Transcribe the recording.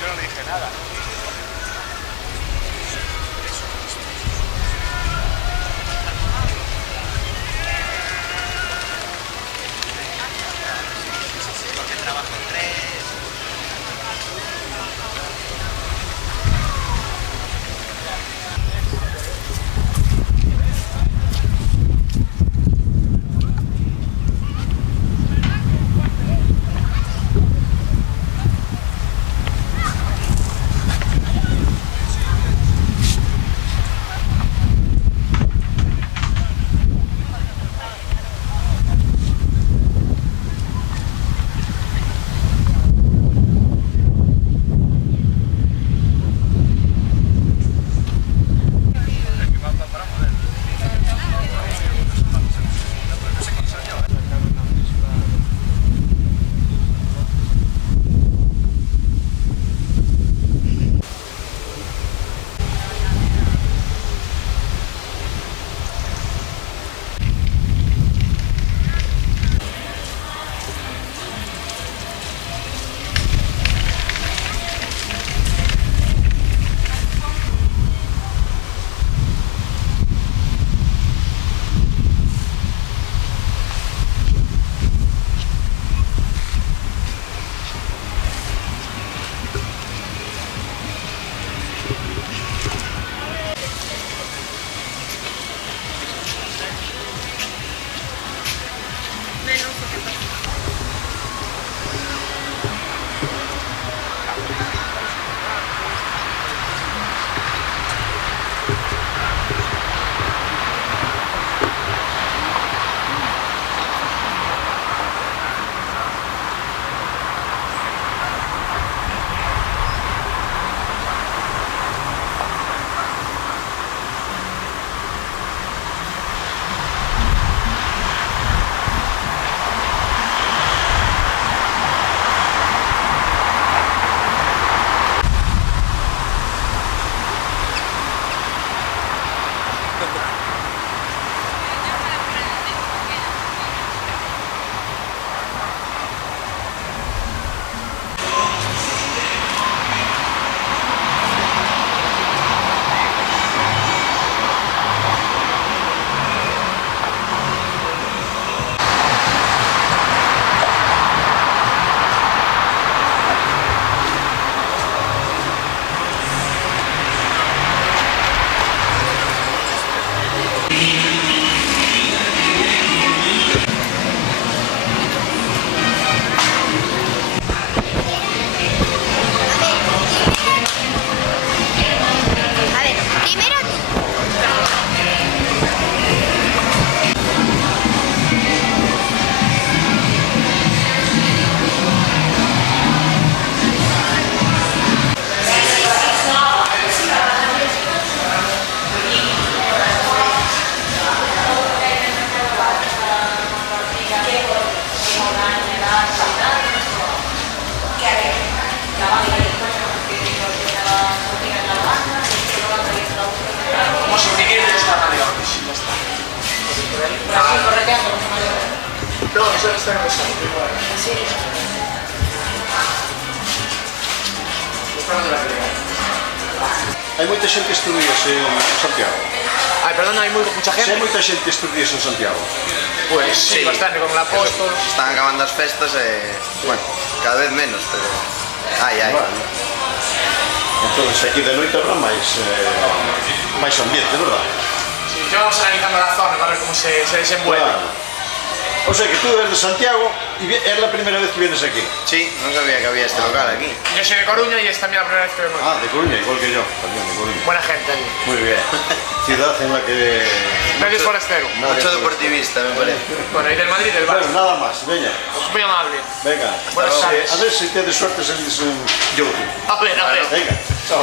Yo no le dije nada. Porque trabajo en tres. Hai moita xente estes días en Santiago. Ay, perdón, hay mucha Se hai gente. moita xente estes días en Santiago. Pues sí, Sí. bastante, con el apóstol. Están acabando as festas e... Bueno, cada vez menos, pero... Ai, ai. Bueno. Entón, aquí de noite habrá máis ambiente, verdad? Sí, yo vamos analizando la zona para ver cómo se desenvuelve. Claro. O sea que tú eres de Santiago y es la primera vez que vienes aquí. Sí, non sabía que había este local aquí. Yo soy de Coruña y es también la primera vez que vengo. Ah, de Coruña, igual que yo. También de Coruña. Buena gente allí. Muy bien. Ciudad en la que... Medio forastero. Mucho deportivista, me parece. Bueno, y del Madrid, del Bueno, Barça. nada más, veña. Muy amable. Venga. Buenas tardes. A ver si te de suerte salís en YouTube. A ver, a ver. Venga, chao.